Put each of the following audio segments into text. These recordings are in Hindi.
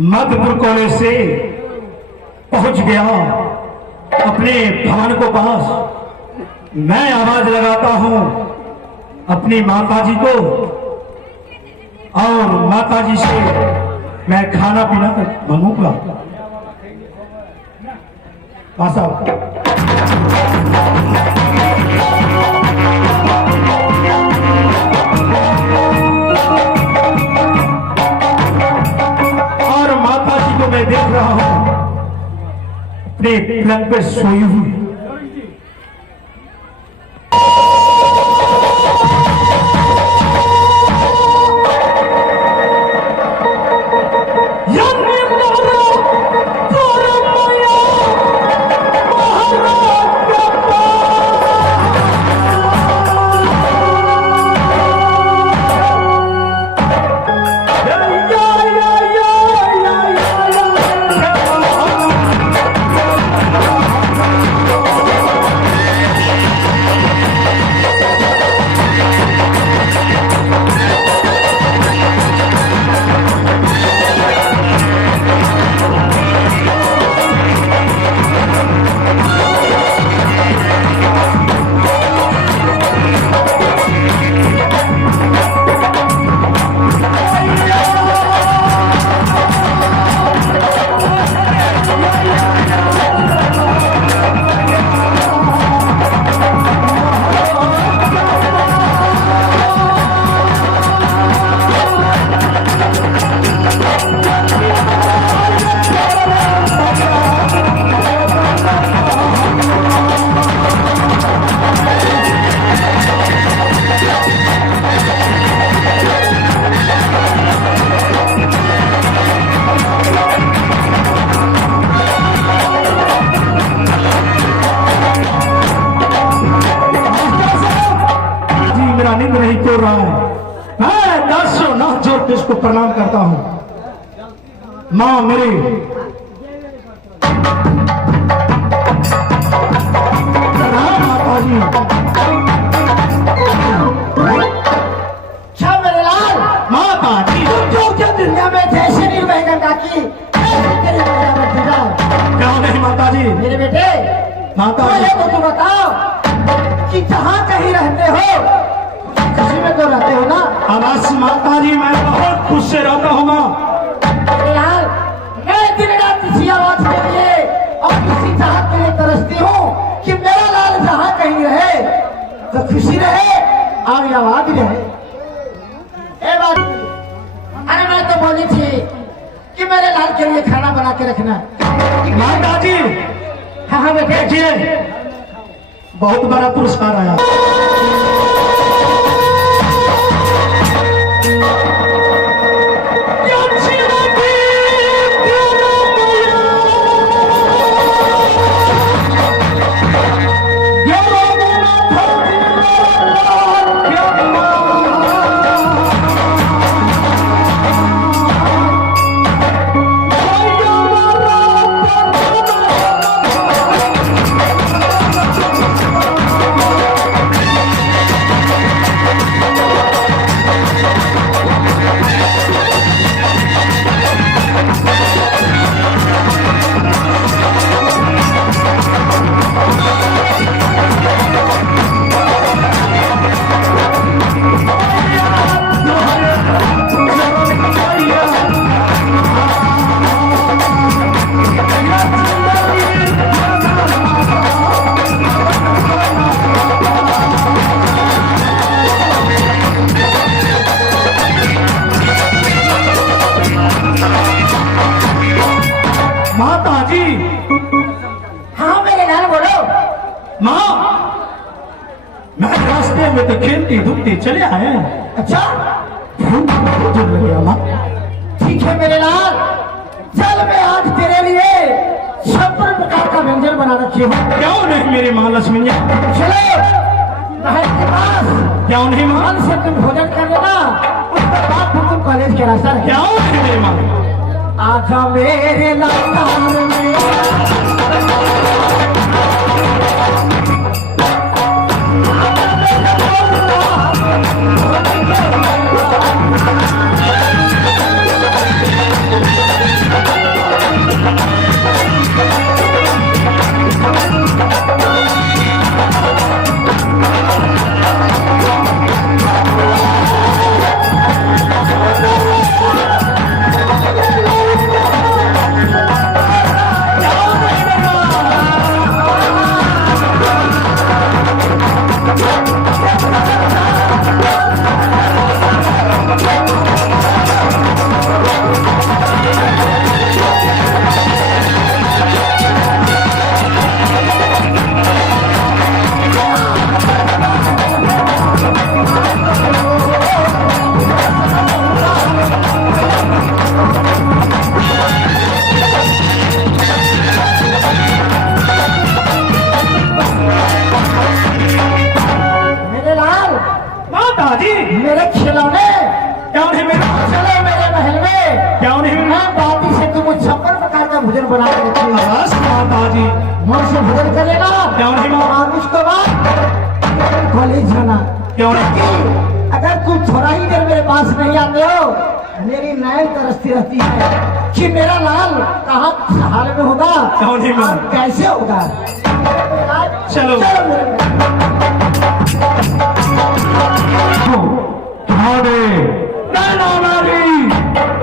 मधुपुर कॉलेज से पहुंच गया अपने भवन को पास। मैं आवाज लगाता हूं अपनी माताजी को और माताजी से मैं खाना पीना मांगूंगा। पासा और माताजी को मैं देख रहा हूं अपने पलंग पे सोई हुई। नहीं तोड़ रहा है। मैं दर्शों ना जोड़ के इसको प्रणाम करता हूं। मां मेरी माता जी। अच्छा मेरे लाल माता जी जो क्या दुनिया में जैसे नहीं मैं गंगा की क्या नहीं माता जी। मेरे बेटे माता जी तो तू बताओ कि जहाँ कहीं रहते हो खुशी में तो रहते हो ना। अवश्य माता जी मैं बहुत खुश से रहता हूँ मेरे लाल मैं दिन रात इसी आवाज के लिए और इसी चाहत के लिए तरसती हूँ कि मेरा लाल जहाँ कहीं रहे तो खुशी रहे और आवाज रहे। ए बात अरे मैं तो बोली थी कि मेरे लाल के लिए खाना बना के रखना। माता जी हाँ हाँ बेटे देखिए बहुत बड़ा पुरस्कार आया। माता जी हाँ मेरे लाल बोलो। माँ मैं रास्ते में तो खेलती धूपती चले आए। अच्छा भूख लग गया माँ। ठीक है मेरे लाल चल मैं आज तेरे लिए सब प्रकार का व्यंजन बना रखी हूँ। क्यों नहीं मेरी माँ लक्ष्मीया। चलो महल के पास क्यों नहीं माँ। मन से तुम भोजन कर लेना उसके बाद तुम कॉलेज के रास्ता रहे। क्यों नहीं मेरी माँ। आजा मेरे लाल में भोजन बना के रखी है। बस माता जी, मन से भोजन करेगा क्यों नहीं माँ? और उसके बाद कॉलेज जाना। क्यों नहीं? क्योंकि अगर कुछ थोड़ा ही देर मेरे पास नहीं आते हो, मेरी नैन तरसती रहती है कि मेरा लाल कहाँ हाल में होगा क्यों नहीं माँ? और कैसे होगा। चलो। तुम्हारे नैना नारी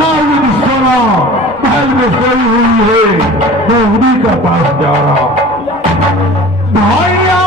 नागिन सोना महल में सोई हुई है, मैं उन्हीं के पास जा रहा हूं। भाइया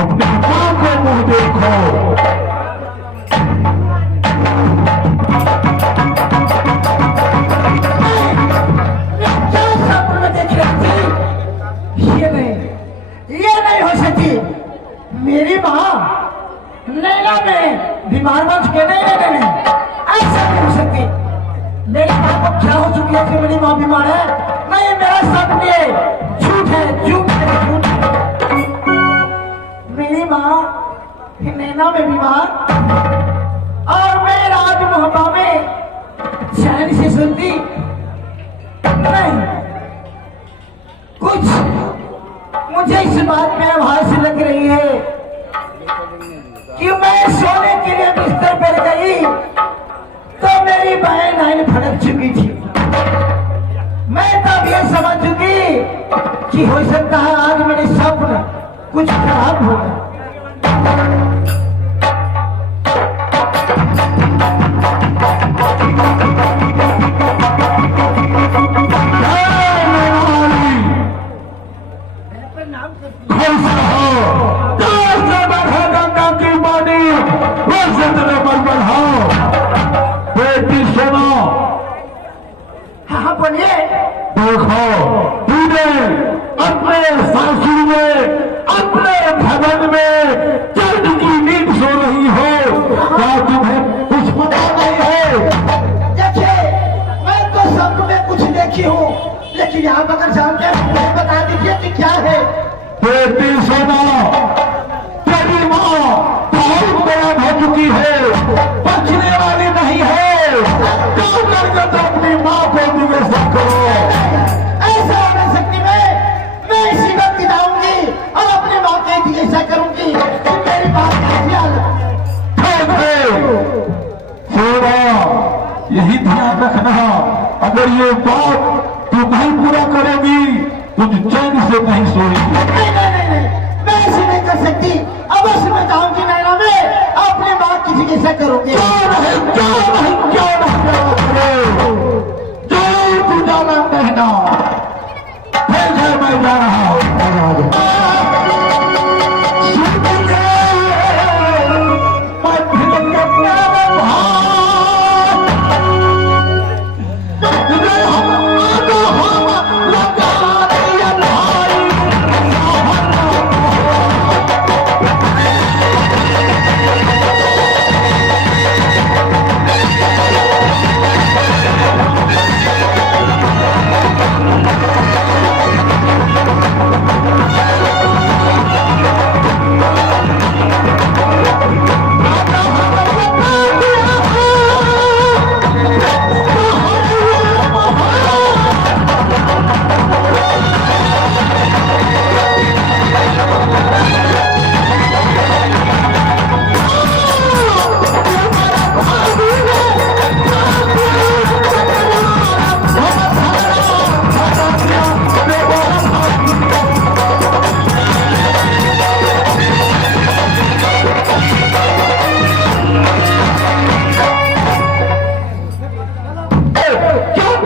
अपने मां को मुंह देखो। ये नहीं हो सकती। मेरी माँ नैना में बीमार बन चुके नहीं, ऐसा नहीं हो सकती। मेरी माँ को क्या हो चुकी है कि मेरी माँ बीमार है? नहीं, मेरा सपने झूठ है, झूठ है, झूठ है। मेरी माँ नैना में बीमार और मैं राज मोहब्बा में चैन से सुनती नहीं। कुछ मुझे इस बात में आभास लग रही है कि मैं सोने के लिए बिस्तर पर गई तो मेरी बहन आइन फड़क चुकी थी। मैं तब ये समझ चुकी कि हो सकता है आज मेरे स्वप्न कुछ खराब हो गए। हाँ बोलिए। देखो, तूने अपने सासुर में, अपने भवन में चंद की नींद सो रही हो, क्या तुम्हें कुछ पता नहीं है? देखिए, मैं तो सपने में कुछ देखी हूँ, लेकिन यहाँ अगर जानते हैं मुझे बता दीजिए कि क्या है। बेटी सोना, तेरी माँ बहुत बड़ा हो चुकी है, बचने वाली नहीं है। काम करके तो अपनी माँ को निवेश करो। ऐसा हो नहीं सकती। मैं इसी वक्त जाऊंगी और अपनी माँ के लिए ऐसा करूंगी कि मेरी बात कैसी हालत। ठीक है सोना, यही ध्यान रखना, अगर ये बात तू नहीं पूरा करेगी तो तू चैन से नहीं सोएगी। नहीं, मैं ऐसे नहीं कर सकती। अवश्य मैं जाऊंगी नैना में, अपनी माँ की चिकित्सा करूंगी। तू जाना कहना, फिर मैं जा रहा हूँ।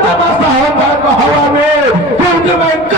तमाशा होता है हवा में, फिर तुम्हें